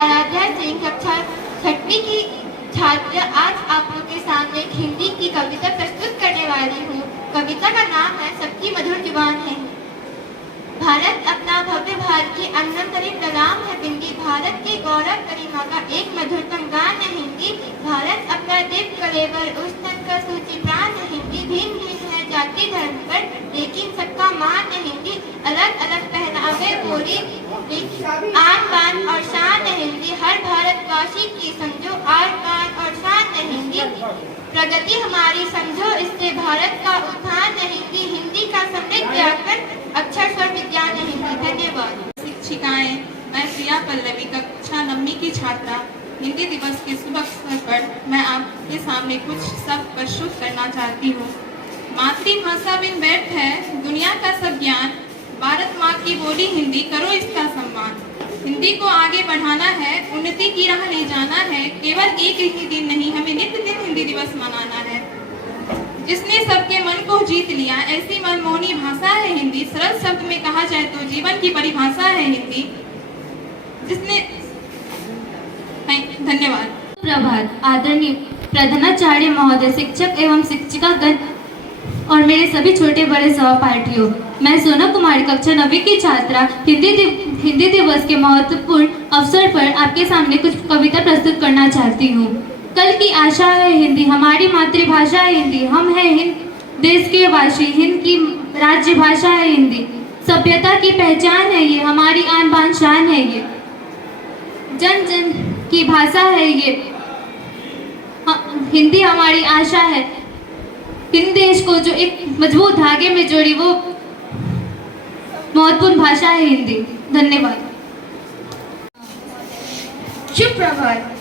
आराध्या सिंह कक्षा छठवीं की छात्र आज आप लोग के सामने एक हिंदी की कविता प्रस्तुत करने वाली हूँ। कविता का नाम है सबकी मधुर जुबान है। भारत अपना भव्य भारतीय अन्नम तरी प्रणाम है बिंदी। भारत के गौरव गरिमा का एक मधुरतम गान है हिंदी। भारत अपना दिव्य कलेवर उस तन का सूची प्राण है हिंदी। भिन्न भिन्न है जाति धर्म पर लेकिन सबका मान है हिंदी। अलग अलग पहनावे बोली आन बान और शान है हिंदी। हर भारतवासी की समझो आन बान और शान है हिंदी। प्रगति हमारी समझो इससे भारत का उत्थान है हिंदी। हिंदी का समृद्ध व्याकरण अक्षर स्वर विज्ञान है हिंदी। धन्यवाद। शिक्षिकाएं, मैं प्रिया पल्लवी कक्षा 9वीं की छात्रा हिंदी दिवस के शुभ अवसर पर मैं आपके सामने कुछ शब्द प्रस्तुत करना चाहती हूँ। मातृभाषा बिन व्यर्थ है दुनिया का सब ज्ञान। भारत माँ की बोली हिंदी करो इसका सम्मान। हिंदी को आगे बढ़ाना है उन्नति की राह ले जाना है। केवल एक ही दिन नहीं हमें नित्य दिन हिंदी दिवस मनाना है। जिसने सबके मन को जीत लिया ऐसी मनमोहनी भाषा है हिंदी। सरल शब्द में कहा जाए तो जीवन की परिभाषा है हिंदी। जिसने धन्यवाद। प्रभात आदरणीय प्रधानाचार्य महोदय, शिक्षक एवं शिक्षिकागण और मेरे सभी छोटे बड़े सहपाठियों, मैं सोना कुमारी कक्षा 9वीं की छात्रा हिंदी दिवस के महत्वपूर्ण अवसर पर आपके सामने कुछ कविता प्रस्तुत करना चाहती हूँ। कल की आशा है हिंदी, हमारी मातृभाषा है हिंदी। हम हैं हिंद देश के वासी, हिंद की राज्य भाषा है हिंदी। सभ्यता की पहचान है ये, हमारी आन बान शान है ये। जन जन की भाषा है ये, हिंदी हमारी आशा है। हिंद देश को जो एक मजबूत धागे में जोड़ी वो महत्वपूर्ण भाषा है हिंदी। धन्यवाद। शुभ प्रभात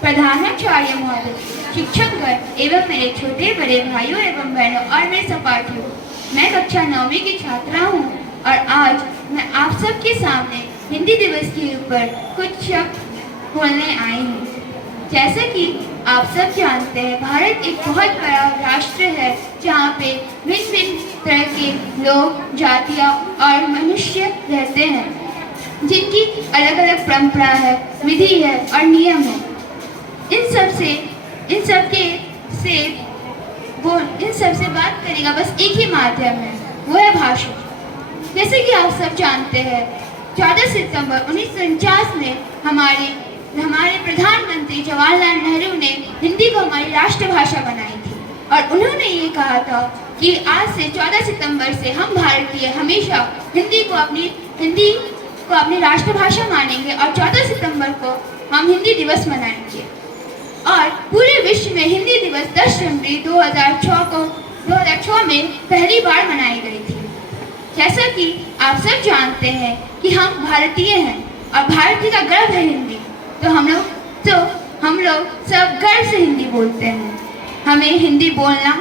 प्रधानाचार्य महोदय, शिक्षकगण एवं मेरे छोटे बड़े भाइयों एवं बहनों और मेरे सहपाठियों, मैं कक्षा 9वीं की छात्रा हूँ और आज मैं आप सबके सामने हिंदी दिवस के ऊपर कुछ शब्द बोलने आई हूँ। जैसे कि आप सब जानते हैं, भारत एक बहुत बड़ा राष्ट्र है जहाँ पे भिन्न भिन्न तरह के लोग, जातियाँ और मनुष्य रहते हैं, जिनकी अलग अलग परंपरा है, विधि है और नियम है। इन सब से बात करेगा बस एक ही माध्यम है, वो है भाषा। जैसे कि आप सब जानते हैं, 14 सितंबर 1949 में हमारे प्रधानमंत्री जवाहरलाल नेहरू ने हिंदी को हमारी राष्ट्रभाषा बनाई थी और उन्होंने ये कहा था कि आज से 14 सितंबर से हम भारतीय हमेशा हिंदी को अपनी राष्ट्रभाषा मानेंगे और 14 सितंबर को हम हिंदी दिवस मनाएंगे। और पूरे विश्व में हिंदी दिवस 10 जनवरी 2006 में पहली बार मनाई गई थी। जैसा कि आप सब जानते हैं कि हम भारतीय हैं और भारतीय का गर्व है हिंदी, तो हम लोग सब गर्व से हिंदी बोलते हैं। हमें हिंदी बोलना,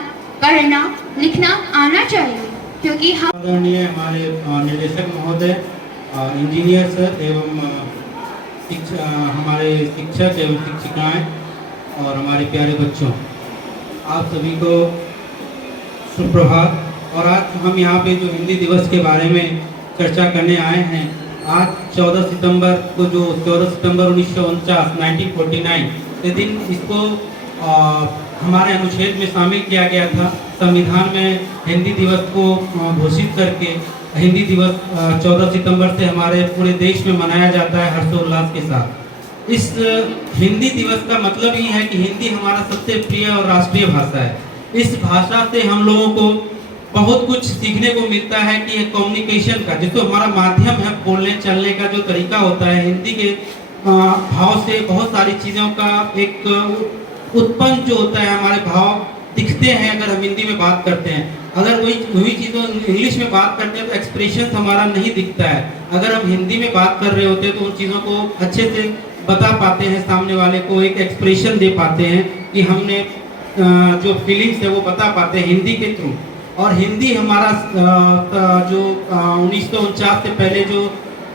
पढ़ना, लिखना आना चाहिए क्योंकि हम आदरणीय हमारे निदेशक महोदय, इंजीनियर सर एवं हमारे शिक्षक एवं शिक्षिकाएं और हमारे प्यारे बच्चों, आप सभी को सुप्रभात। और आज हम यहाँ पे जो हिंदी दिवस के बारे में चर्चा करने आए हैं, आज 14 सितंबर को जो 14 सितंबर 1949 के दिन इसको हमारे अनुच्छेद में शामिल किया गया था। संविधान में हिंदी दिवस को घोषित करके हिंदी दिवस 14 सितंबर से हमारे पूरे देश में मनाया जाता है हर्षोल्लास के साथ। इस हिंदी दिवस का मतलब ये है कि हिंदी हमारा सबसे प्रिय और राष्ट्रीय भाषा है। इस भाषा से हम लोगों को बहुत कुछ सीखने को मिलता है कि कम्युनिकेशन का जो हमारा माध्यम है, बोलने चलने का जो तरीका होता है, हिंदी के भाव से बहुत सारी चीज़ों का एक उत्पन्न जो होता है, हमारे भाव दिखते हैं अगर हम हिंदी में बात करते हैं। अगर वही चीज़ों इंग्लिश में बात करते हैं तो एक्सप्रेशन हमारा नहीं दिखता है। अगर हम हिंदी में बात कर रहे होते हैं तो उन चीज़ों को अच्छे से बता पाते हैं, सामने वाले को एक एक्सप्रेशन दे पाते हैं कि हमने जो फीलिंग्स है वो बता पाते हैं हिंदी के थ्रू। और हिंदी हमारा जो 1949 से पहले जो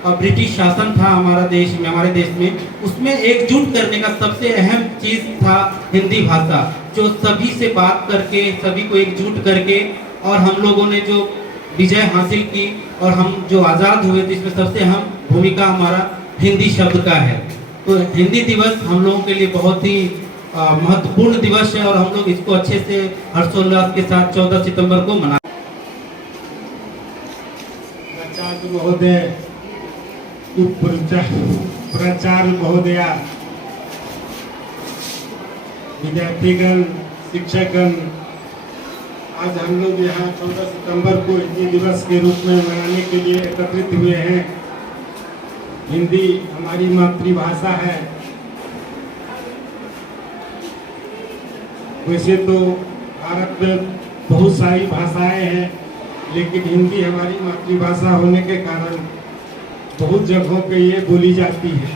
ब्रिटिश शासन था हमारे देश में, उसमें एकजुट करने का सबसे अहम चीज़ था हिंदी भाषा, जो सभी से बात करके, सभी को एकजुट करके, और हम लोगों ने जो विजय हासिल की और हम जो आज़ाद हुए थे, इसमें सबसे अहम भूमिका हमारा हिंदी शब्द का है। तो हिंदी दिवस हम लोगों के लिए बहुत ही महत्वपूर्ण दिवस है और हम लोग इसको अच्छे से हर्षोल्लास के साथ 14 सितंबर को मना। प्राचार्य महोदय, प्राचार्य महोदया, विद्यार्थीगण, शिक्षकगण, आज हम लोग यहाँ 14 सितंबर को हिंदी दिवस के रूप में मनाने के लिए एकत्रित हुए हैं। हिंदी हमारी मातृभाषा है। वैसे तो भारत में बहुत सारी भाषाएं हैं, लेकिन हिंदी हमारी मातृभाषा होने के कारण बहुत जगहों पे ये बोली जाती है।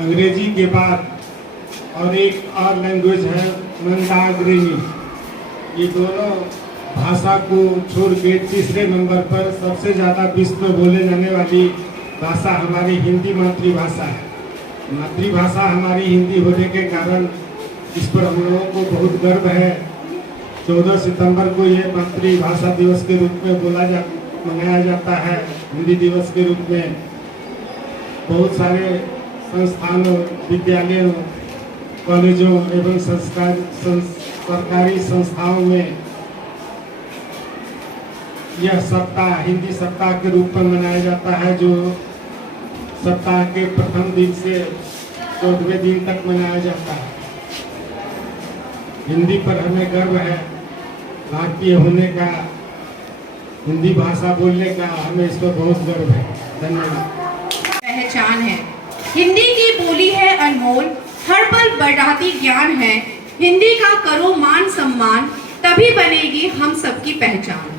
अंग्रेजी के बाद और एक और लैंग्वेज है मंदाग्रिनी। ये दोनों भाषा को छोड़ के तीसरे नंबर पर सबसे ज़्यादा विश्व में बोले जाने वाली भाषा हमारी हिंदी मातृभाषा है। मातृभाषा हमारी हिंदी होने के कारण इस पर हम लोगों को बहुत गर्व है। 14 सितंबर को ये मातृभाषा दिवस के रूप में मनाया जाता है। हिंदी दिवस के रूप में बहुत सारे संस्थानों, विद्यालयों, कॉलेजों एवं सरकारी संस्थाओं में यह सप्ताह हिंदी सप्ताह के रूप में मनाया जाता है, जो सप्ताह के प्रथम दिन से 14वें दिन तक मनाया जाता है। हिंदी पर हमें गर्व है, भारतीय होने का, हिंदी भाषा बोलने का हमें इस पर बहुत गर्व है। धन्यवाद। पहचान है, हिंदी की बोली है अनमोल, हर पल बढ़ाती ज्ञान है। हिंदी का करो मान सम्मान, तभी बनेगी हम सबकी पहचान।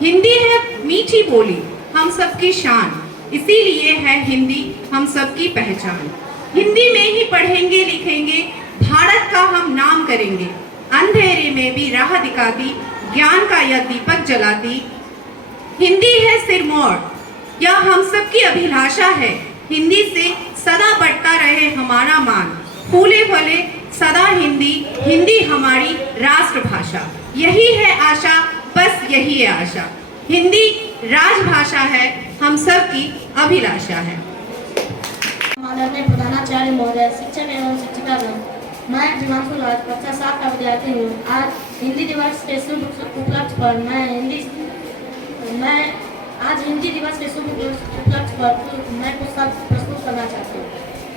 हिंदी है मीठी बोली, हम सबकी शान, इसीलिए है हिंदी हम सबकी पहचान। हिंदी में ही पढ़ेंगे लिखेंगे, भारत का हम नाम करेंगे। अंधेरे में भी राह दिखाती, ज्ञान का यह दीपक जलाती। हिंदी है सिरमौर, यह हम सबकी अभिलाषा है। हिंदी से सदा बढ़ता रहे हमारा मान, फूले फले सदा हिंदी, हिंदी हमारी राष्ट्रभाषा। यही है आशा, बस यही है आशा। हिंदी राजभाषा है, हम सबकी अभिलाषा है। आदरणीय प्रधानाचार्य महोदय, शिक्षक एवं शिक्षिकागण, मैं जीवांशु राज कक्षा 7 का विद्यार्थी हूँ। आज हिंदी दिवस के शुभ उपलक्ष्य पर आज हिंदी दिवस के शुभ उपलक्ष्य पर मैं कुछ शब्द प्रस्तुत करना चाहती हूँ।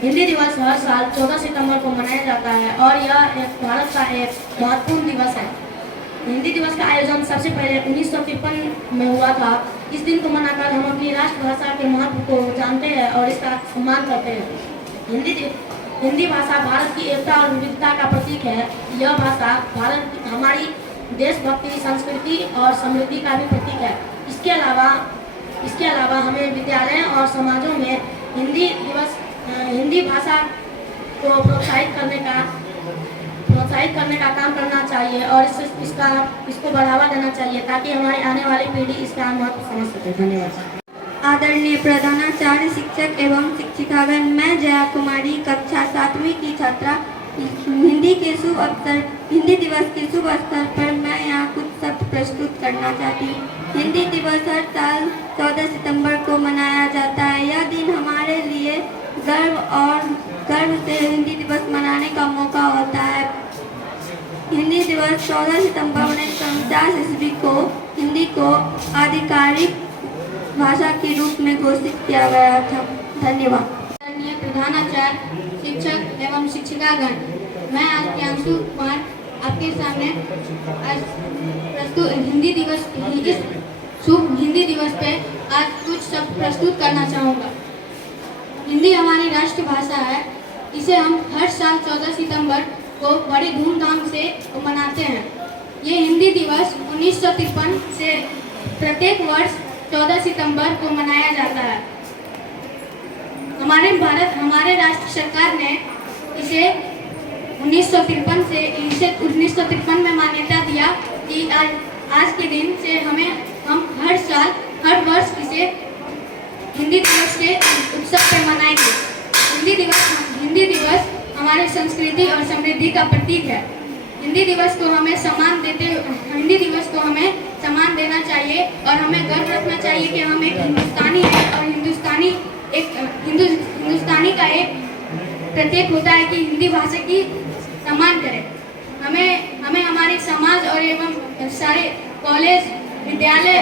हिंदी दिवस हर साल 14 सितंबर को मनाया जाता है और यह भारत का एक महत्वपूर्ण दिवस है। हिंदी दिवस का आयोजन सबसे पहले 1953 में हुआ था। इस दिन को मनाकर हम अपनी राष्ट्रभाषा के महत्व को जानते हैं और इसका सम्मान करते हैं। हिंदी भाषा भारत की एकता और विविधता का प्रतीक है। यह भाषा भारत की हमारी देशभक्ति, संस्कृति और समृद्धि का भी प्रतीक है। इसके अलावा हमें विद्यालय और समाजों में हिंदी भाषा को प्रोत्साहित करने का काम करना चाहिए और इसको बढ़ावा देना चाहिए ताकि हमारी आने वाली पीढ़ी इसका महत्व समझ सके। धन्यवाद। आदरणीय प्रधानाचार्य, शिक्षक एवं शिक्षिकागण, मैं जया कुमारी कक्षा 7वीं की छात्रा। हिंदी दिवस के शुभ अवसर पर मैं यहाँ कुछ शब्द प्रस्तुत करना चाहती हूँ। हिंदी दिवस हर साल 14 सितंबर को मनाया जाता है। यह दिन हमारे लिए गर्व से हिंदी दिवस मनाने का मौका होता है। हिंदी दिवस 14 सितंबर 1949 ईस्वी को हिंदी को आधिकारिक भाषा के रूप में घोषित किया गया था। धन्यवाद। आदरणीय प्रधानाचार्य, शिक्षक एवं शिक्षिकागण, मैं आज प्रियांशु कुमार आपके सामने आज प्रस्तुत शुभ हिंदी दिवस पे आज कुछ शब्द प्रस्तुत करना चाहूँगा। हिंदी हमारी राष्ट्रभाषा है। इसे हम हर साल 14 सितंबर को बड़ी धूमधाम से मनाते हैं। ये हिंदी दिवस 1953 से प्रत्येक वर्ष 14 सितंबर को मनाया जाता है। हमारे राष्ट्र सरकार ने इसे 1953 में मान्यता दिया कि आज के दिन से हम हर वर्ष इसे हिंदी दिवस के उत्सव पर मनाएंगे। हिंदी दिवस हमारे संस्कृति और समृद्धि का प्रतीक है। हिंदी दिवस को हमें सम्मान देना चाहिए और हमें गर्व रखना चाहिए कि हम एक हिंदुस्तानी हैं और हिंदुस्तानी का एक प्रत्येक होता है कि हिंदी भाषा की सम्मान करें। हमें हमारे समाज और एवं सारे कॉलेज, विद्यालय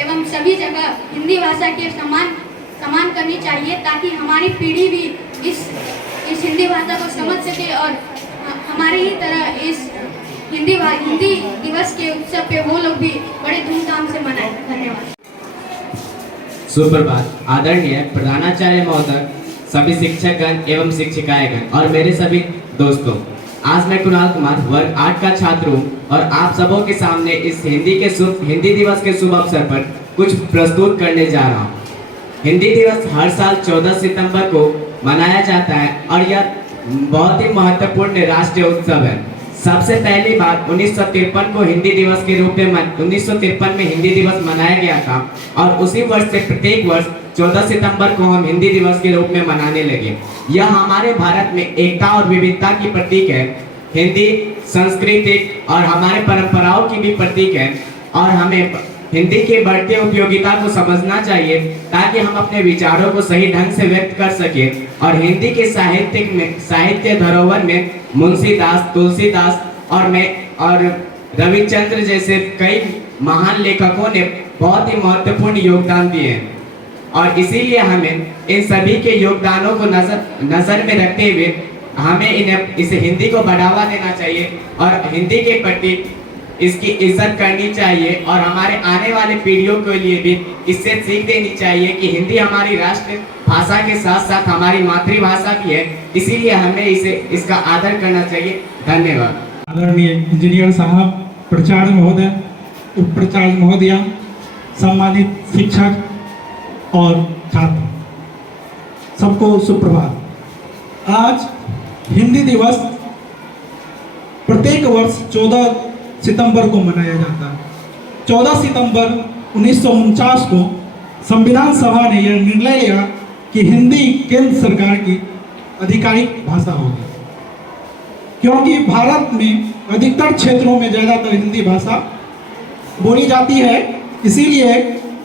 एवं सभी जगह हिंदी भाषा के सम्मान करनी चाहिए, ताकि हमारी पीढ़ी भी इस हिंदी भाषा को समझ सके और हमारी ही तरह इस हिंदी दिवस के उत्सव पे वो लोग भी बड़े धूमधाम से मनाएं। धन्यवाद। सुप्रभात। आदरणीय प्रधानाचार्य महोदय, सभी शिक्षकगण एवं शिक्षिकाएगण और मेरे सभी दोस्तों, आज मैं कुणाल कुमार वर्ग 8 का छात्र हूँ और आप सबों के सामने इस हिंदी दिवस के शुभ अवसर पर कुछ प्रस्तुत करने जा रहा हूँ। हिंदी दिवस हर साल 14 सितंबर को मनाया जाता है और यह बहुत ही महत्वपूर्ण राष्ट्रीय उत्सव है। सबसे पहली बार 1953 को हिंदी दिवस के रूप में 1953 में हिंदी दिवस मनाया गया था और उसी वर्ष से प्रत्येक वर्ष 14 सितंबर को हम हिंदी दिवस के रूप में मनाने लगे। यह हमारे भारत में एकता और विविधता की प्रतीक है। हिंदी सांस्कृतिक और हमारे परंपराओं की भी प्रतीक है और हमें हिंदी के बढ़ते उपयोगिता को समझना चाहिए ताकि हम अपने विचारों को सही ढंग से व्यक्त कर सकें। और हिंदी के साहित्य धरोहर में मुंशीदास, तुलसीदास और रविचंद्र जैसे कई महान लेखकों ने बहुत ही महत्वपूर्ण योगदान दिए हैं और इसीलिए हमें इन सभी के योगदानों को नजर में रखते हुए हमें इस हिंदी को बढ़ावा देना चाहिए और हिंदी के प्रति इसकी इज्जत करनी चाहिए और हमारे आने वाले पीढ़ियों के लिए भी इससे सीख देनी चाहिए कि हिंदी हमारी राष्ट्र भाषा के साथ साथ हमारी मातृभाषा भी है, इसीलिए हमें इसका आदर करना चाहिए। धन्यवाद। आदरणीय इंजीनियर साहब, प्राचार्य महोदय, उप प्राचार्य महोदया, सम्मानित शिक्षक और छात्र, सबको सुप्रभात। आज हिंदी दिवस प्रत्येक वर्ष 14 सितंबर को मनाया जाता है। 14 सितंबर 1949 को संविधान सभा ने यह निर्णय लिया कि हिंदी केंद्र सरकार की आधिकारिक भाषा होगी, क्योंकि भारत में अधिकतर क्षेत्रों में ज़्यादातर हिंदी भाषा बोली जाती है। इसीलिए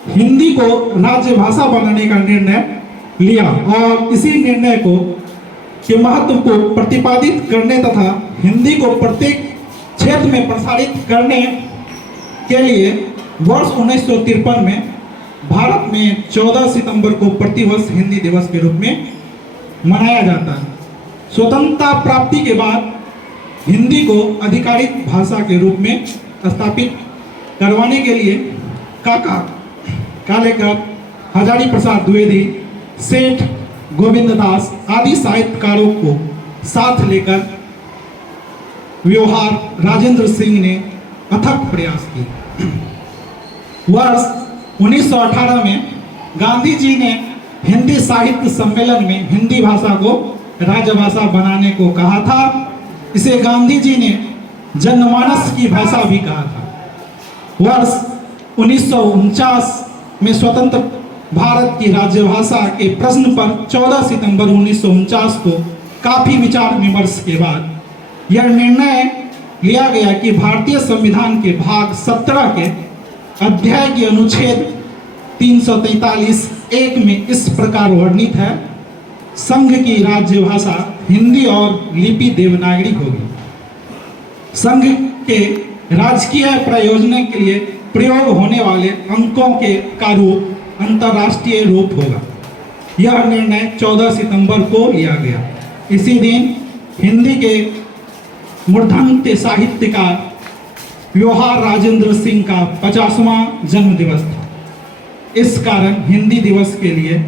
हिंदी को राज्य भाषा बनाने का निर्णय लिया और इसी निर्णय के महत्व को प्रतिपादित करने तथा हिंदी को प्रत्येक क्षेत्र में प्रसारित करने के लिए वर्ष 1953 में भारत में 14 सितंबर को प्रतिवर्ष हिंदी दिवस के रूप में मनाया जाता है। स्वतंत्रता प्राप्ति के बाद हिंदी को आधिकारिक भाषा के रूप में स्थापित करवाने के लिए काका कालेकर, हजारी प्रसाद द्विवेदी, सेठ गोविंददास आदि साहित्यकारों को साथ लेकर व्यवहार राजेंद्र सिंह ने अथक प्रयास किए। वर्ष 1918 में गांधी जी ने हिंदी साहित्य सम्मेलन में हिंदी भाषा को राजभाषा बनाने को कहा था। इसे गांधी जी ने जनमानस की भाषा भी कहा था। वर्ष 1949 में स्वतंत्र भारत की राज्यभाषा के प्रश्न पर 14 सितंबर 1949 को काफी विचार विमर्श के बाद यह निर्णय लिया गया कि भारतीय संविधान के भाग 17 के अध्याय के अनुच्छेद 343(1) में इस प्रकार वर्णित है, संघ की राज्य भाषा हिंदी और लिपि देवनागरी होगी। संघ के राजकीय प्रयोजन के लिए प्रयोग होने वाले अंकों का रूप अंतर्राष्ट्रीय रूप होगा। यह निर्णय 14 सितंबर को लिया गया। इसी दिन हिंदी के मूर्धन्य के साहित्यकार व्यवहार राजेंद्र सिंह का 50वां जन्म दिवस था। इस कारण हिंदी दिवस के लिए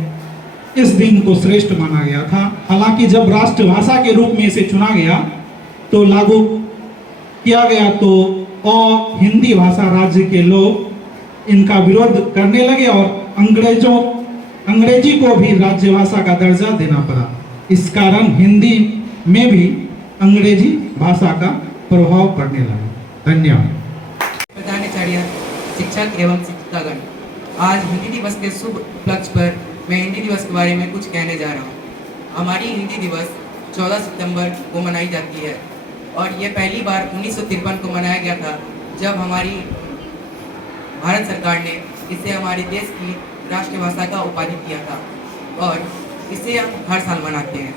इस दिन को श्रेष्ठ माना गया था। हालांकि जब राष्ट्रभाषा के रूप में इसे चुना गया तो लागू किया गया तो और हिंदी भाषा राज्य के लोग इनका विरोध करने लगे और अंग्रेजी को भी राज्यभाषा का दर्जा देना पड़ा। इस कारण हिंदी में भी अंग्रेजी भाषा का प्रभाव पड़ने लगा। धन्यवाद। प्रधानाचार्य, शिक्षक एवं शिक्षिकागण, आज हिंदी दिवस के शुभ उपलक्ष्य पर मैं हिंदी दिवस के बारे में कुछ कहने जा रहा हूँ। हमारी हिंदी दिवस 14 सितंबर को मनाई जाती है और यह पहली बार 1953 को मनाया गया था, जब हमारी भारत सरकार ने इसे हमारे देश की राष्ट्रभाषा का उपाधि दिया था और इसे हम हर साल मनाते हैं।